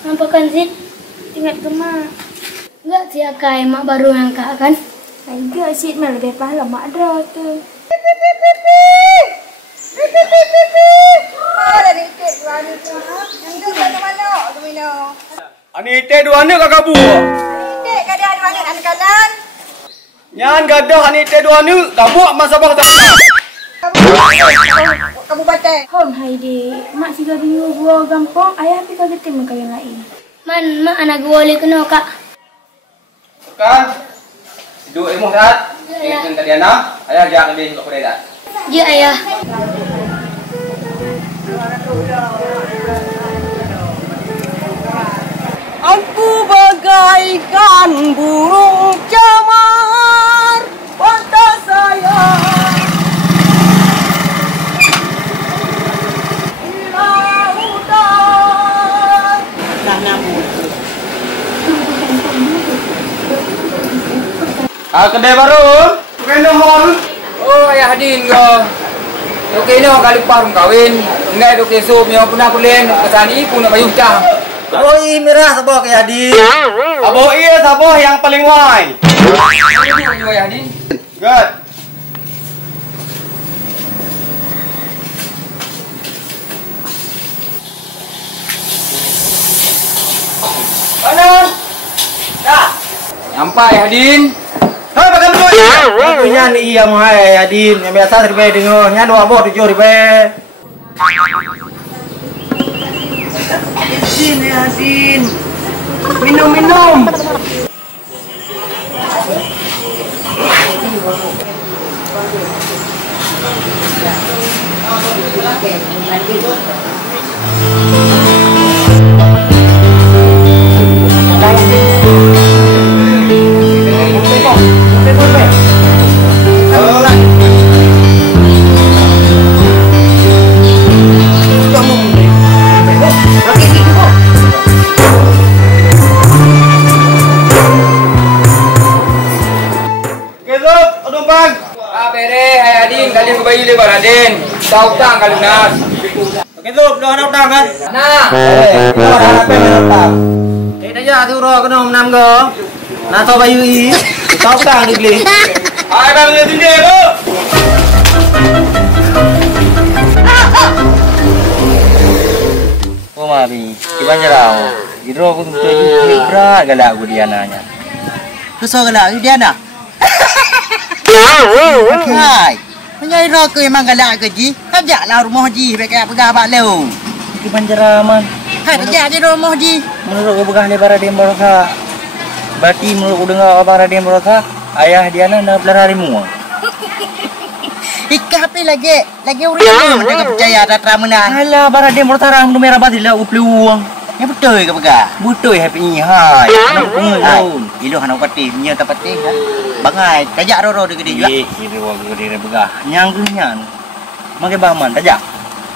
Nampakan Zin tingkat kemana? Enggak sih Kak, mak baru ngangkat kan? Enggak sih, malah lebih pahal mak ada tuh. Ada ite dua ni tu. Yang tu mana? Domino. Ani ite dua ni kakak buah. Ite kada ada mana anak kanan. Nyan gadah ani ite dua ni kabuak masa bangsa. Kamu baca. Hon Haidi, mak sih gak bingung gua gampang, ayah tapi kagak tim kalian lain. Man, mak anak gua boleh kena Kak. Kan? Duduk ilmu saat. Ini tadi anak, ayah jangan lebih untuk kuda. Ya ayah. Aku bagaikan burung camar pantas sayang di lautan. Kedai baru. Kena hall. Oh, ayah Hadin ke. Okey no kali parung kawin. Enggak dok esok yang pernah kulen kesani pun nak bayar cah. Oh, merah sabah ke Yadi. Abo iya sabah yang paling wai. Ayah Hadin. Good. Mana? Dah. Nampak ayah Hadin. Hai makan dulu. Aku nyan iya mahai Yadin. Yang biasa ribe dengar nyan dua boh 7 ribe. Yadin. Minum. Kali ke bayi lebar Hadin. Tahu tang kalau nas. Okey tu, dah nak utang kan? Nah. Apa nak utang? Dah ya tu ro kena 6 go. Nak tahu bayu i. Tahu utang ni beli. Hai bang ni tinggi tu. Oh mami, kiban jarau. Gidro aku tu betul berat galak aku dia nanya. Kesal galak dia nak. Hai. Menyai ro ke memang galak ke ji? Ajaklah rumah ji pakai pegah bak leu. Kiban jarau man. Hai ajak je rumah ji. Menurut aku pegah lebar Raden Baraka. Berarti menurut aku dengar abang Raden Baraka, ayah dia nak belar harimau. Ikah api lagi urian macam percaya rata menang. Alah abang Raden Baraka rang merah batilah aku beli uang. Yang betul ke pegah? Betul happy ni hai. Nak pengul. Ilu hana pati nya tak pati kan. Bangai tajak ro de gede juga. Ilu aku gede begah. Nyang tu nyan. Makai baman tajak.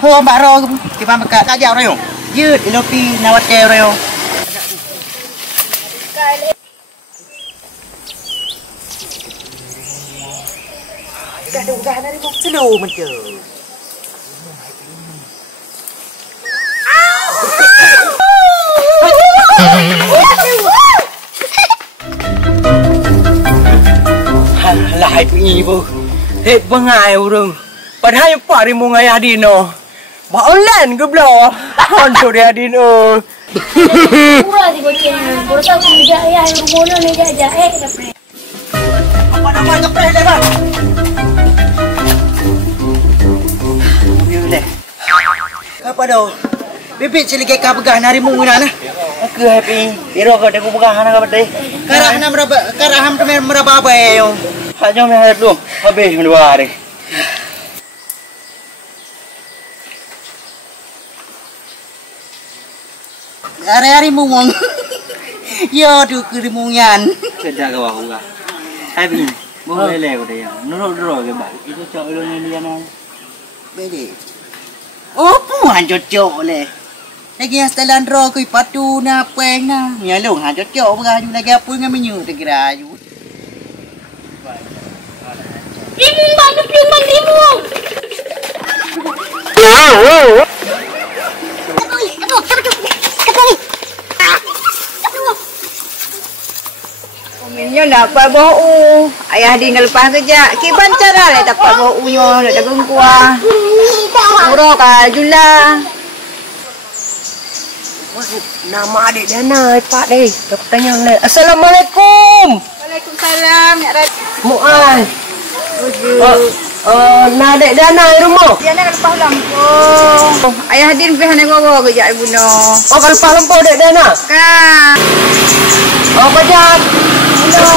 Ho mbak ro ke pam bekat tajak ro yo. Yut ilu pi nawat ke ro yo. Dah dari bawah slow macam. Lah happy ibu. Hei bengai urang. Padahal pak ri mo ngaya dino. Ba online ke blo. Honto dia dino. Pura di goceng. Berusaha kerja ayah rumah ni jaja dapre. Apa nama ngepres deh, Bang? Boleh. Apa dah? Bibit cili ke kapagah nari munguna na. Aku happy. Iro ko deku pagah na kapatay. Karaham tu meraba apa yo. Hanya mehat lu. Habis dua hari. Hari-hari mungong. Yo tu kerimungyan. Kerja ke wahong ka. Happy. Boleh le ko dia. Nurut ke ba. Itu cok lu ni dia na. Bede. Oh, puan cocok le. Lagi yang setelan ro kui patu na peng na. Nyalung ha cocok beraju lagi apa dengan menyu tergeraju. Limung banget limung. Minyo dapat bau. Ayah di ngelepas kerja. Kiban cara le dapat bau nyo nak dagang kuah. Murah ka jula. Nama adik Dana, Pak deh. Tanya le. Assalamualaikum. Waalaikumsalam ya Rat. Muai. Nah adik Dana di rumah. Dia nak lepas lampu. Ayah Din pergi nak bawa kerja ibu no. Oh kalau lepas lampu adik Dana. Kan. Oh bajak. No.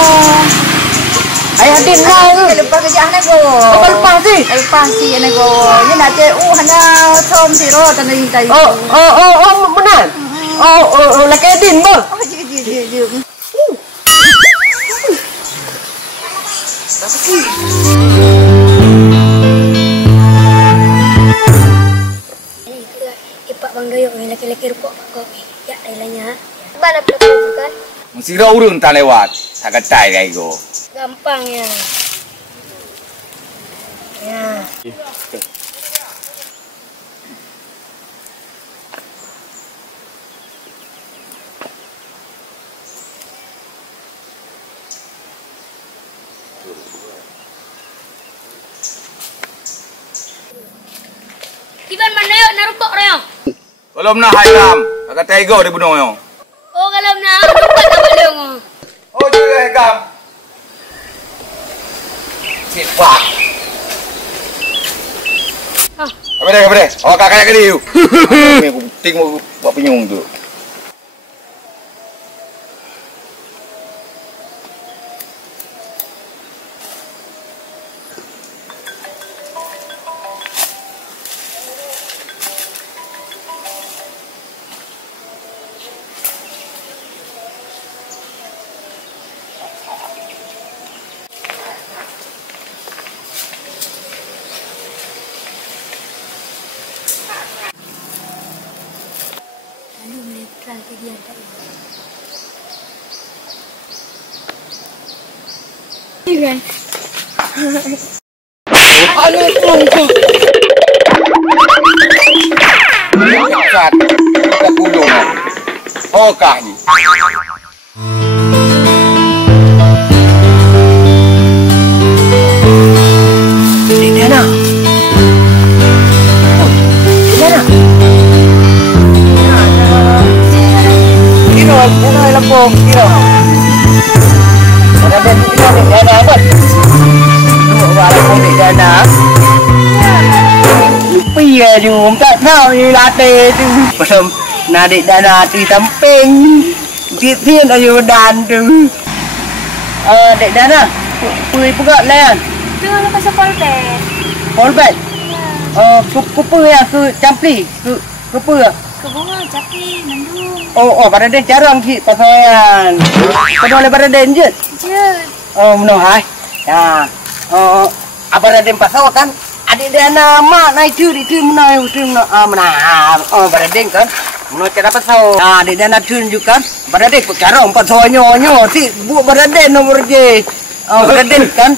Ayah Din lah. Lepas kerja nak bawa. Oh kalau lepas sih. Lepas si nak bawa. Ni nak cek hana thom siro tanah intai. Oh benar. Oh laki Din bang. Oh je. Ipak bang gayo laki-laki rupok kau. Ya lainnya. Mana pelakon kan? Sira urun tak lewat. Tak ketai kai go. Gampang ya. Ya. Iban mana yuk narupok reo? Kalau nak haram, tak ketai go di bunuh yo. Oh kalau nak lupa tak boleh ngo. Oh jual haram. Sifat. Apa deh? Awak kakak ke dia. Aku tengok buat penyung tu. Lalu menetral ke dia tak Iban. Kat. Tak pulung. Oh kah ni. Dana. Dana. Dana lampu. Ada ben Dana apa? Walaupun Dana. Lupa ya jom tak tahu ni latte tu. Pasal nadik Dana tu samping. Tiap-tiap ayo dan tu. Dek Dana. Pui pegak layan. Jangan lupa sepolbet. Polbet. Kupu ya ke campli ke kupu ya. Kebunga capi mendung. Pada den jarang ki pasayan. Pada oleh pada den je. Je. Menung hai. Ya. Apa den pasau kan? Adik Dana mak naik tu menai menah. Pada den kan. Menurut cara pasau. Adik Dana tunjukkan. Pada den jarang pasau nyo si buat pada den nomor je. Pada den kan.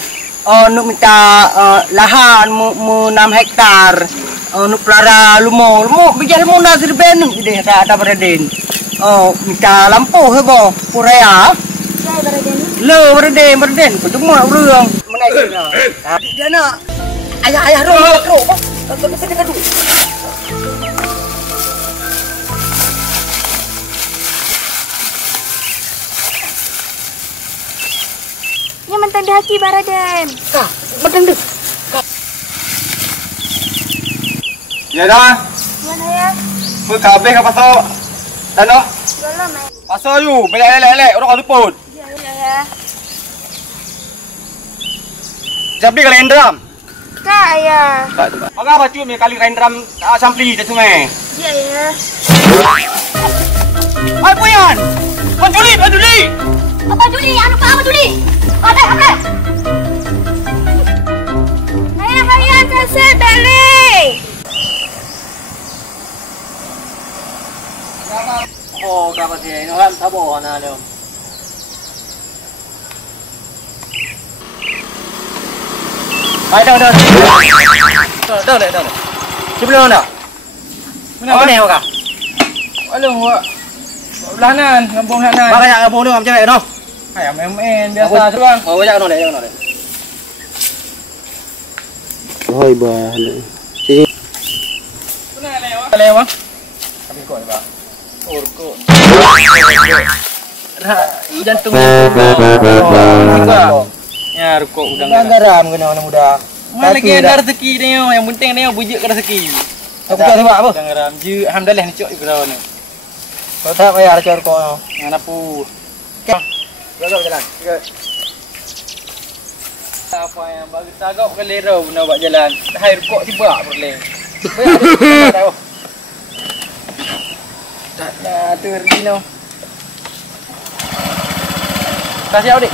Nuk minta lahan mu 6 hektar. Nuk pelara lumo biar mu nasir ben dia ada pada den. Minta lampu ke bo puraya. Saya beraden. Lo pada den cuma urang menaik. Dia nak ayah ro. tanda haki Baraden. Kak, betul tu. Ya dah. Mana ya? Berkabeh ke pasal tanah? Belum ya. Pasal you, belak-belak orang kau pun. Ya ya. Jadi kali endram. Kak ayah. Maka apa cuy kali endram sampli di sungai. Ya ya. Hai puyan. Panjuli. Apa juli? Anu apa juli? Apa? Ayah kasih balik. Oh, dapat dia. Ini kan tabo na leo. Ay, dah. Dah. Sebelum mana? Apa ni awak? Aduh, wak. Belahanan, kampung belahanan. Makanya kampung ni macam mana? Ayam MN biasa tu bang. Oh, banyak kan ada. Hoi bah. Lewat. Tapi kau ni bang. Urko. Jantung. Ya, rukuk udang. Garam kena orang muda. Mana lagi ada rezeki dia, yang penting dia bujuk ke rezeki. Aku tak sebab apa? Udang garam. Je, alhamdulillah ni cok ikut ni. Kau tak payah ada cor kau. Ngana pu. Jalan. Apa yang bagi tagak ke lerau nak buat jalan. Hai rukuk tiba boleh. Tahu. Tak ada tu Rino. Kasih awak dik.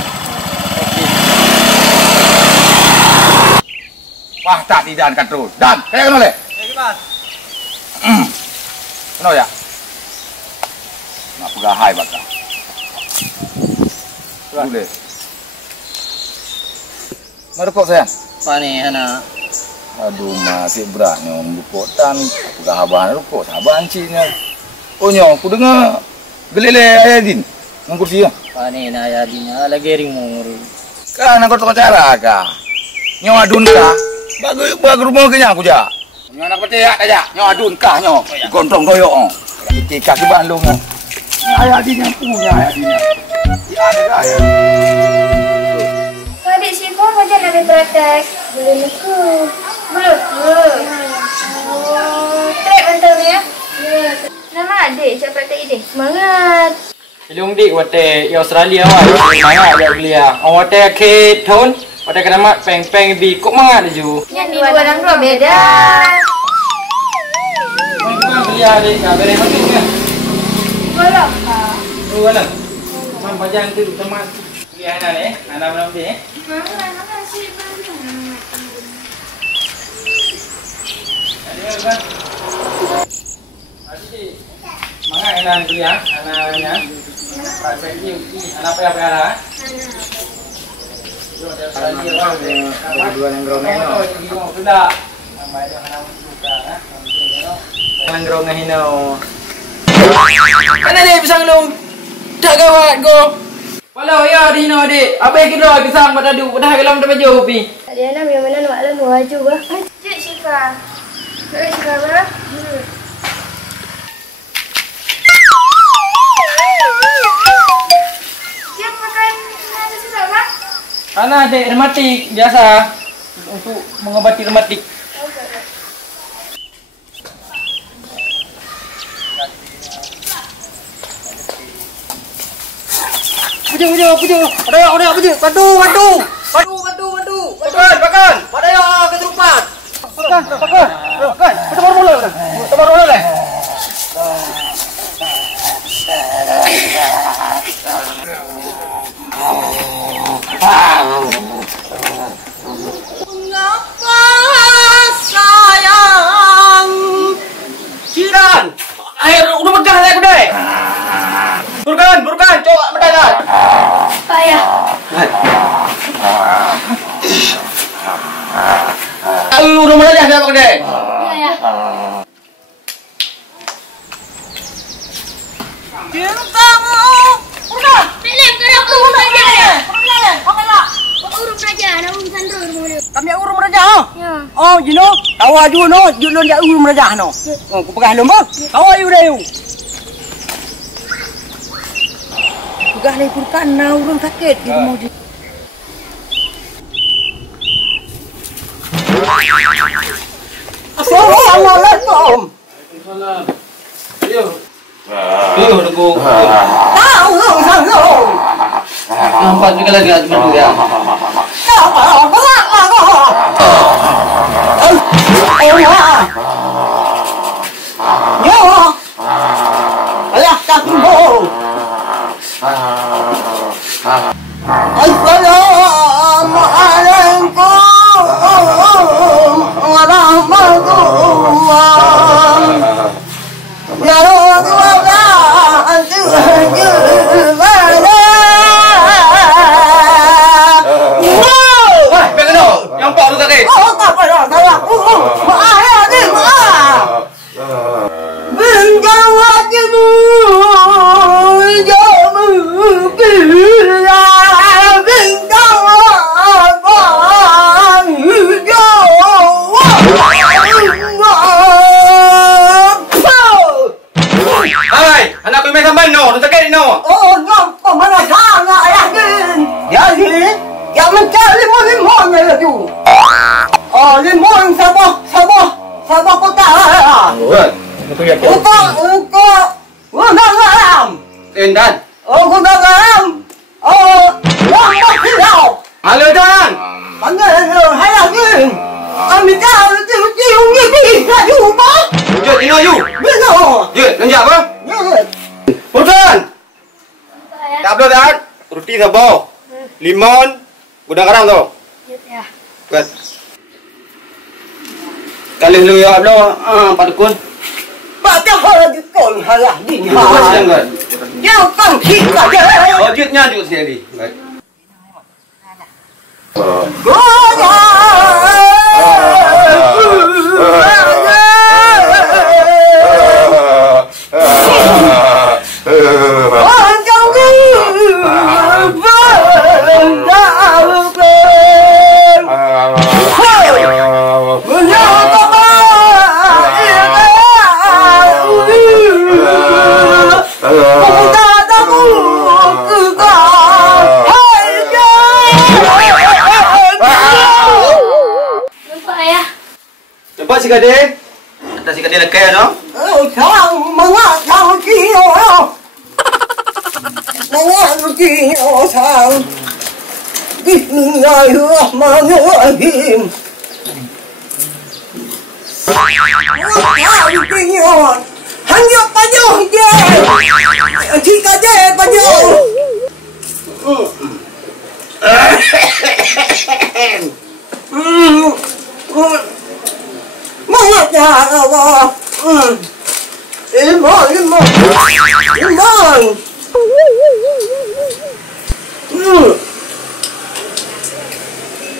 Wah, tak tidak kan terus. Dan, kayak kena le. Okey, Bas. Kena ya. Nak pegahai bakal. Boleh. Merukuk sayang. Apa ni ana? Aduh, masih berat ni orang rukuk tan. Pegahai rukuk, sabar ancinya. Oh nyo, aku dengar gelele Ayadin. Nang kursi ya. Apa ni na ayadinya lagi ringmu. Kan aku tak cara ka. Nyo adun ka. Bagi rumah kenya aku ja. Nyo anak percaya aja. Nyo adun ka nyo. Gondrong doyok. Iki kaki Bandung. Ayadin yang punya Ayadin. Ya ada ya. Adik Syifa macam ada praktek? Belum aku. Belum. Trek antar ya. Nama adik cak praktek ini. Semangat. Ilung dik wate Australia awak. Maya ada belia. Awak ke tahun wate keramat peng bi kok mangat ju. Yang di luar dan dua beda. Memang belia dik kabere mati kan. Boleh. Oh mana? Man pajang tu teman. Belia ana ni. Ana mana ni? Mana sih Kan? Adik, mana enak beli ya? Anaknya, Pak Seki, anak apa? Dua yang grongeng. Sudah. Yang grongeng ini. Mana ni pisang lu? Tak gawat go. Walau ya di hino adik. Apa yang kita pisang pada du? Dah kelam dah baju pi. dia nak yang mana nak lalu waju bah. Cik Syifa. Cik Syifa bah. Dia makan nasi sudah bah. Anak adik rematik biasa untuk mengobati rematik. Pujuk. Ada pujuk. Bantu. Bakal. Pada yo ketupat. Bakal. Tebar bola le. Mengapa sayang? Jiran. Air udah megah saya kedai. Burkan, coba mendadak. Payah. Udah mendadak saya kedai. Ya. Cintamu. Udah. Pilih kerap urus saja. Urus saja. Nak urus sandro rumah. Kami urus raja ha. Ya. Oh, you know. Tahu aju no, julun dia urus raja no. Oh, ku pegang lomba. Tahu ayu dah you. Pegang ni kurkan na urun sakit di rumah dia. Assalamualaikum. Yo. Yo, aku. Tahu lu. Nampak juga lagi cuma tu ya. Berat lah kau. Yo. Alah takut. Assalamualaikum warahmatullahi ya Rasulullah Wah, bagaimana? Yang pak tu tadi. oh tak apa salah maaf ni maaf menjawab ibu jamu bila menjawab bang Hai, anak aku main sampai no, tu tak no. oh ngapa mana sangat yakin jadi yang mencari limon-limonnya tu limon sabah kota Buat. Itu ya. Engkau gudang garam. Dan. Gudang garam. Lambat silau. Halo Dan. Pandai hai lagi. Kami tahu cium ni bisa juga. Jut, ini you. Bisa. Jut, nanti apa? Ya. Putan. Tak boleh Dan. Roti sabau. Limon, gudang garam tu. Ya. Buat. Kali lu ya ablo, patukun. Baca lagi kon halah di. Sedang kan. Dia kan kita je. Oh, jutnya jut sekali. Baik. Nampak si Gading? Ada si Gading lekai no? Sang mga sang kino. Mga kino sang. Bismillahirrahmanirrahim. Mga kino. Hanya pajuh je. Jika je pajuh. Mga Allah. Limon.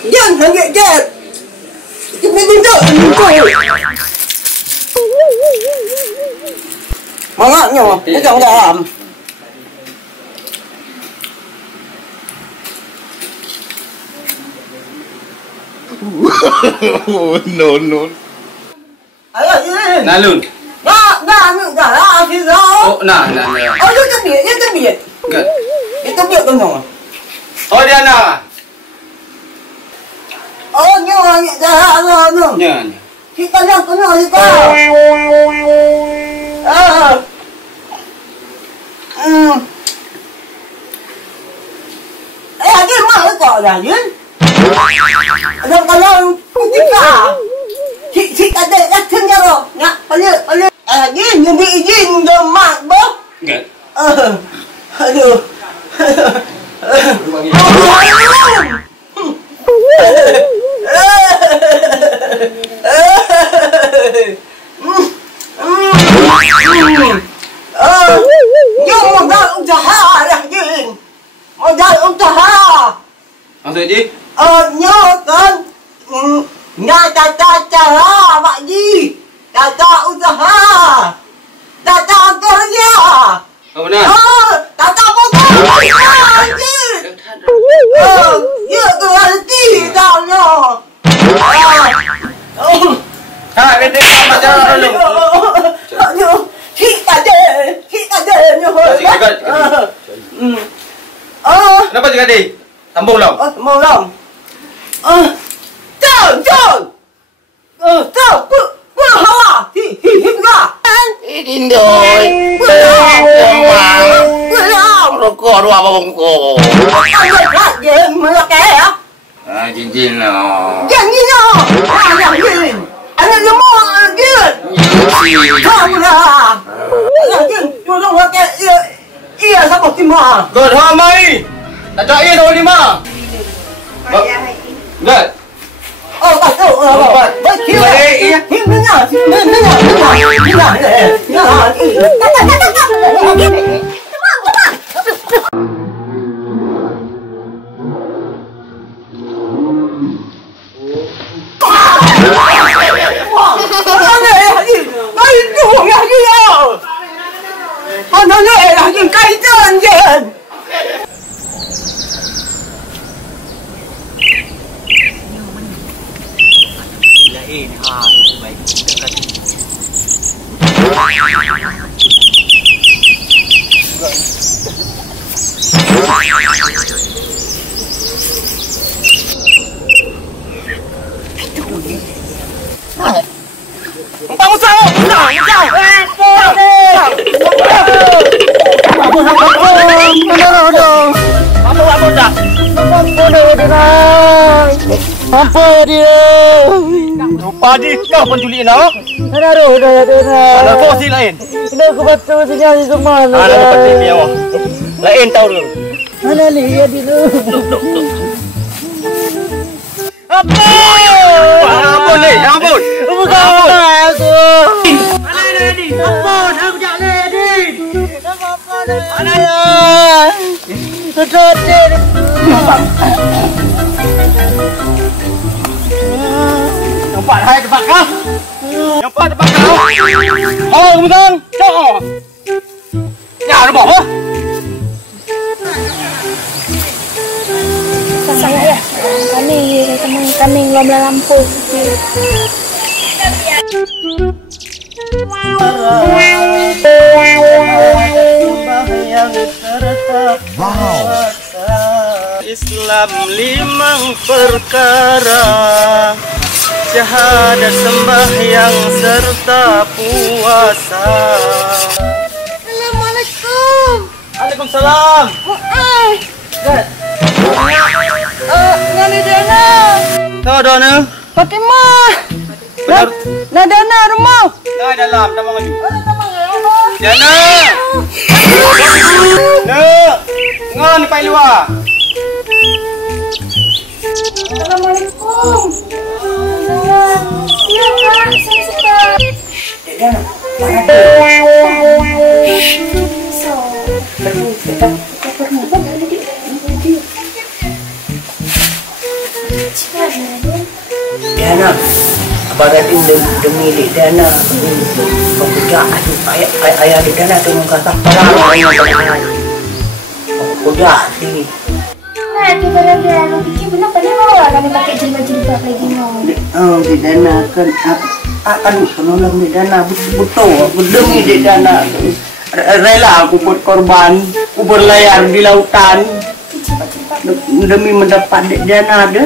Jangan hanya je. Cuma minta. Mangatnya, bukan garam. No. Ayo, ini. Nalun. Nah, kita. Oh, nah. Oh, itu biar. Good. Itu biar tu no. Oh, dia nak. Oh, nyawa ni dah no. Ya. Kita yang kena kita. Ada mana kau dah ni? Ada kalau kita. Kita ada datang jauh. Nak boleh. Ni nyubi izin ke mak boh. Good. Aduh. Nhưng modal usaha dah Jin. Modal usaha. Maksud Ji? Nhớ kan. Nhà cara Pak Ji. Tata usaha. Tata kerja. Oh, benar. Tata pokok. Ji. Ya tu hati taunya. Ha, kita macam dulu. Aduh, kita je nyo. Kenapa si Gading? Sambung lah. Mau long. Jom. Jom, hawa. Indoy. Rokok dua bongkok. Cincin lah. Anak lemah dia. Kamu lah. Tolong pakai iya sama timah. God hamai. Tak cak ia 25. God. Oh, tak tahu. Baik, iya. Apa dia? Padi kau penculik nak? Aduh. Ada kosi lain. Ini aku betul sinyal di mana? Ada peti dia awak. Lain tahu dulu. Mana lihat dulu. Apa? Ampun ni, ampun. Bukan aku. Ampun, aku tak ledi. Kecotet. Nampak hai tempat kau. Nampak tempat kau. Oh, betul. Cok. Ya, ada bawa. Saya ya. Kami teman kami ngomel lampu. Islam 5 perkara, syahadat, sembahyang serta puasa. Assalamualaikum. Waalaikumsalam. Ngani dana. Tahu dana? Fatimah. Benar. Dana rumah. Nah, dalam dah maju. Jana. Nak. Ngan pai luar. Assalamualaikum. Iya Kak, saya suka. Dana, abang Radin demi Dana pekerja ayah di Dana tu kata perang pekerja sini. Nah, kita ada fikir benar pada awal kami pakai jilbab lagi mau. Di Dana kan akan penolong di Dana betul demi di Dana rela aku buat korban, aku berlayar di lautan demi mendapat di Dana ada.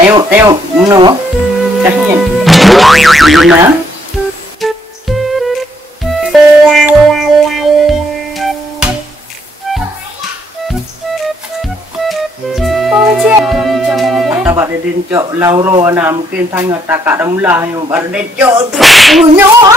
Tengok, no, kasihnya, Dana. Tabak dia dincok Lauro na mungkin tanya takak dah mula yang pada dincok tu. Nyoa.